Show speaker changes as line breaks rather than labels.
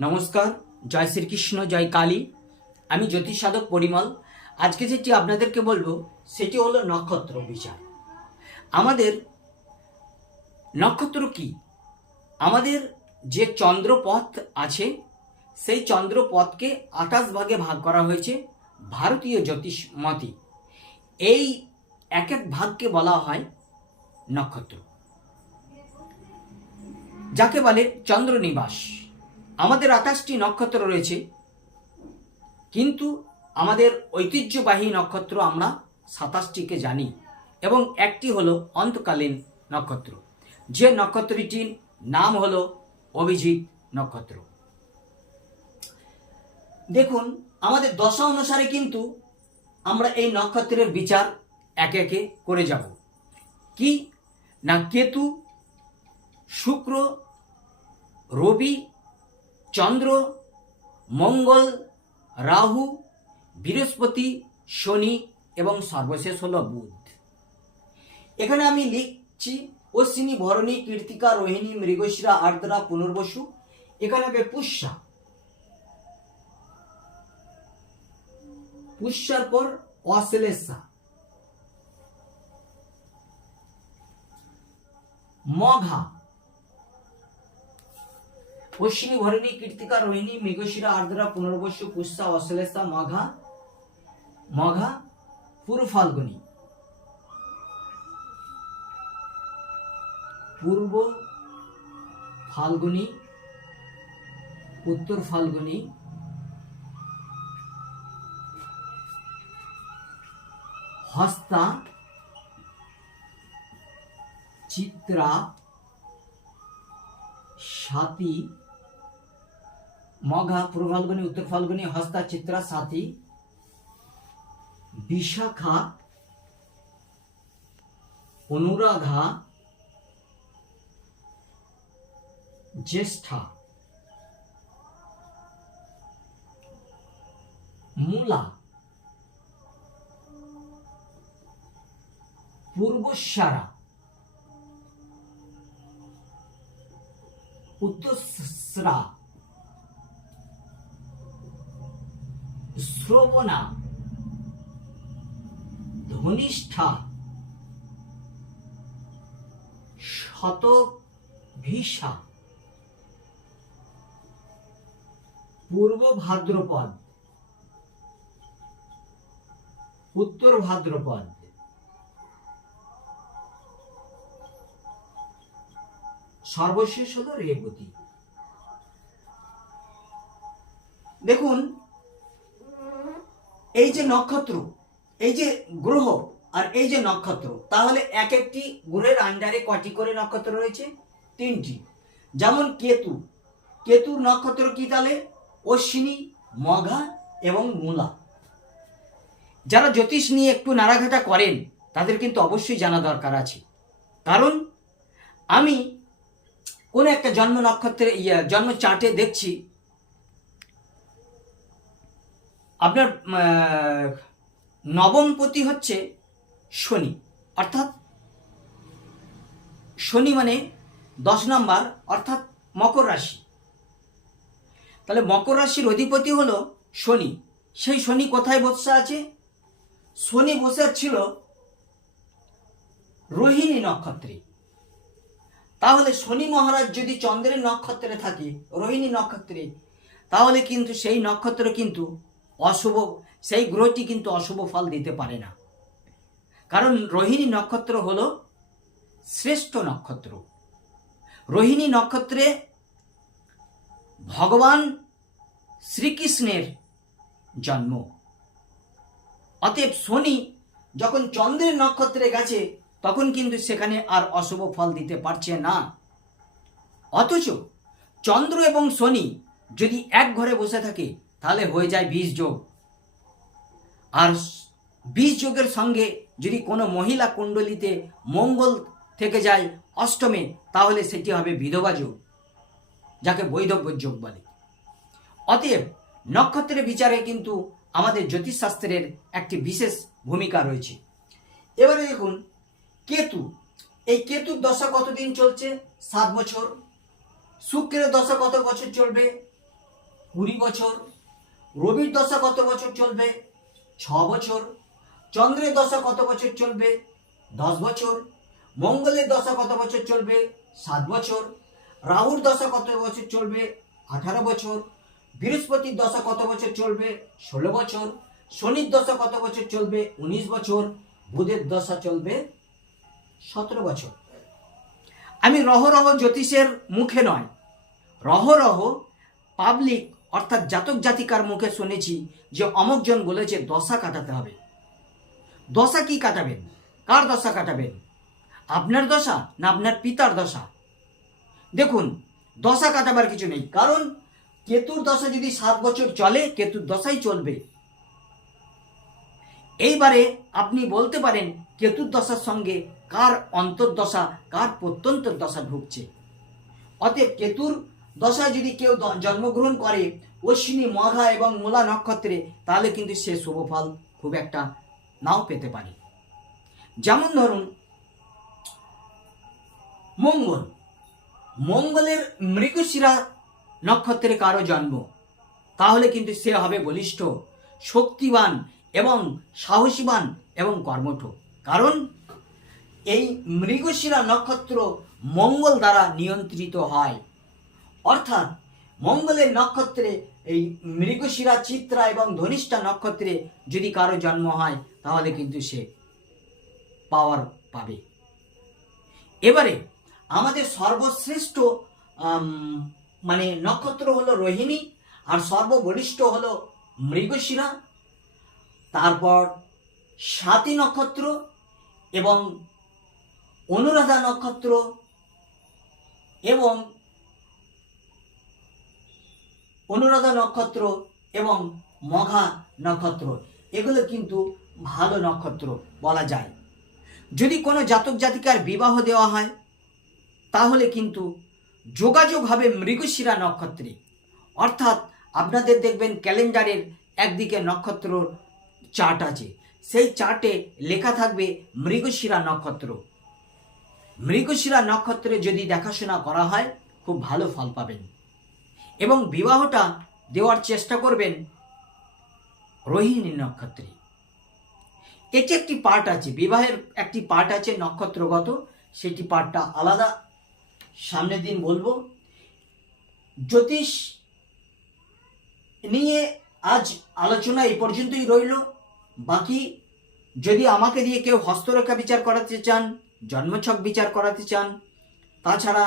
নমস্কার, জয় শ্রীকৃষ্ণ, জয় কালী। আমি জ্যোতিষ সাধক পরিমল। আজকে যেটি আপনাদেরকে বলব, সেটি হলো নক্ষত্র বিচার। আমাদের নক্ষত্র কি? আমাদের যে চন্দ্রপথ আছে, সেই চন্দ্রপথকে আঠাশ ভাগে ভাগ করা হয়েছে ভারতীয় জ্যোতিষ মতে। এই এক এক ভাগকে বলা হয় নক্ষত্র। যাকে বলে চন্দ্রনিবাস। আমাদের আকাশটি নক্ষত্র রয়েছে, কিন্তু আমাদের ঐতিহ্যবাহী নক্ষত্র আমরা সাতাশটিকে জানি এবং একটি হলো অন্তকালীন নক্ষত্র। যে নক্ষত্রটির নাম হলো অভিজিৎ নক্ষত্র। দেখুন, আমাদের দশা অনুসারে কিন্তু আমরা এই নক্ষত্রের বিচার একে একে করে যাব। কি? না কেতু, শুক্র, রবি চন্দ্র, মঙ্গল, রাহু, বৃহস্পতি, শনি এবং সর্বশেষ হলো বুধ। এখানে আমি লিখছি, অশ্বিনী ভরণী, কীর্তিকা, রোহিণী, মৃগশিরা, আর্দ্রা, পুনর্বসু। এখানে হবে পুষ্যা। পুষ্যার পর অশ্লেষা। মঘা। অশ্বিনী ভরণী কীর্তিকা রোহিণী মৃগশিরা আর্দ্রা পুনর্বসু পুষ্যা অশ্লেষা মঘা মঘা পূর্ব ফাল্গুনী। পূর্ব ফাল্গুনী, উত্তর ফাল্গুনী। হস্তা, চিত্রা সাথী মঘা পূর্ব ফাল্গুনী উত্তর ফাল্গুনী হস্তা চিত্রা সাথী বিশাখা অনুরাধা জ্যেষ্ঠা মূলা পূর্বসারা উত্তস্রা শ্রবণা। ধনিষ্ঠা। শতভিসা পূর্ব ভাদ্রপদ। উত্তর ভাদ্রপদ। সর্বশেষ হলো রেবতী। দেখুন এই যে নক্ষত্র, এই যে গ্রহ আর এই যে নক্ষত্র, তাহলে এক একটি গ্রহের আন্ডারে কটি করে নক্ষত্র রয়েছে? তিনটি। যেমন কেতু, কেতুর নক্ষত্র কি তাহলে? অশ্বিনী, মঘা এবং মূলা। যারা জ্যোতিষ নিয়ে একটু নাড়াঘাটা করেন, তাদের কিন্তু অবশ্যই জানা দরকার আছে। কারণ আমি কোন একটা জন্ম নক্ষত্রে জন্ম চার্টে দেখছি আপনার নবমপতি হচ্ছে শনি, অর্থাৎ শনি মানে দশ নম্বর, অর্থাৎ মকর রাশি। তাহলে মকর রাশির অধিপতি হলো শনি। সেই শনি কোথায় বসে আছে? শনি বসে ছিল রোহিণী নক্ষত্রে। তাহলে শনি মহারাজ যদি চন্দ্রের নক্ষত্রে থাকে, রোহিণী নক্ষত্রে, তাহলে কিন্তু সেই নক্ষত্র কিন্তু অশুভ, সেই গ্রহটি কিন্তু অশুভ ফল দিতে পারে না। কারণ রোহিণী নক্ষত্র হল শ্রেষ্ঠ নক্ষত্র। রোহিণী নক্ষত্রে ভগবান শ্রীকৃষ্ণের জন্ম। অতএব শনি যখন চন্দ্রের নক্ষত্রে গেছে, তখন কিন্তু সেখানে আর অশুভ ফল দিতে পারছে না। অথচ চন্দ্র এবং শনি যদি এক ঘরে বসে থাকে তাহলে হয়ে যায় বীজ যোগ। আর বীজ যোগের সঙ্গে যদি কোনো মহিলা কুণ্ডলিতে মঙ্গল থেকে যায় অষ্টমে, তাহলে সেটি হবে বিধবা যোগ, যাকে বৈধব্য যোগ বলে। অতএব নক্ষত্রের বিচারে কিন্তু আমাদের জ্যোতিষশাস্ত্রের একটি বিশেষ ভূমিকা রয়েছে। এবারে দেখুন, কেতু। এই কেতুর দশা কতদিন চলছে? সাত বছর। শুক্রের দশা কত বছর চলবে? কুড়ি বছর। রবির দশা কত বছর চলবে? ছ বছর। চন্দ্রের দশা কত বছর চলবে? দশ বছর। মঙ্গলের দশা কত বছর চলবে? সাত বছর। রাহুর দশা কত বছর চলবে? আঠারো বছর। বৃহস্পতির দশা কত বছর চলবে? ষোলো বছর। শনির দশা কত বছর চলবে? উনিশ বছর। বুধের দশা চলবে সতেরো বছর। আমি রহরহ জ্যোতিষের মুখে নয়। রহরহ পাবলিক অর্থাৎ জাতক জাতিকার মুখে শুনেছি যে অমুকজন বলেছে দশা কাটাতে হবে। দশা কি কাটাবেন? কার দশা কাটাবেন? আপনার দশা না আপনার পিতার দশা? দেখুন, দশা কাটাবার কিছু নেই, কারণ কেতুর দশা যদি সাত বছর চলে, কেতুর দশাই চলবে। এইবারে আপনি বলতে পারেন, কেতুর দশার সঙ্গে কার অন্তর্দশা, কার প্রত্যন্তর দশা ঢুকছে। অতএব কেতুর দশায় যদি কেউ জন্মগ্রহণ করে অশ্বিনী, মঘা এবং মূলা নক্ষত্রে, তাহলে কিন্তু সে শুভ ফল খুব একটা নাও পেতে পারে। যেমন ধরুন, মঙ্গল। মঙ্গলের মৃগশিরা নক্ষত্রে কারও জন্ম, তাহলে কিন্তু সে হবে বলিষ্ঠ, শক্তিবান এবং সাহসীবান এবং কর্মঠ। কারণ এই মৃগশিরা নক্ষত্র মঙ্গল দ্বারা নিয়ন্ত্রিত হয়। অর্থাৎ মঙ্গলের নক্ষত্রে এই মৃগশিরা, চিত্রা এবং ধনিষ্ঠা নক্ষত্রে যদি কারও জন্ম হয়, তাহলে কিন্তু সে পাওয়ার পাবে। এবারে আমাদের সর্বশ্রেষ্ঠ মানে নক্ষত্র হলো রোহিণী, আর সর্ববলিষ্ঠ হলো মৃগশিরা। তারপর সাতী নক্ষত্র এবং অনুরাধা নক্ষত্র এবং অনুরাধা নক্ষত্র এবং মঘা নক্ষত্র, এগুলো কিন্তু ভালো নক্ষত্র বলা যায়। যদি কোনো জাতক জাতিকার বিবাহ দেওয়া হয়, তাহলে কিন্তু যোগাযোগ হবে মৃগশিরা নক্ষত্রে। অর্থাৎ আপনাদের দেখবেন ক্যালেন্ডারের একদিকে নক্ষত্র চার্ট আছে, সেই চার্টে লেখা থাকবে মৃগশিরা নক্ষত্র। মৃগশিরা নক্ষত্রে যদি দেখাশোনা করা হয়, খুব ভালো ফল পাবেন। এবং বিবাহটা দেওয়ার চেষ্টা করবেন রোহিণী নক্ষত্রে। এটি একটি পার্ট আছে, বিবাহের একটি পার্ট আছে নক্ষত্রগত, সেটি পার্টটা আলাদা। সামনের দিন বলব, জ্যোতিষ নিয়ে আজ আলোচনা এই পর্যন্তই রইল। বাকি, যদি আমাকে দিয়ে কেউ হস্তরেখা বিচার করাতে চান, জন্মছক বিচার করাতে চান, তাছাড়া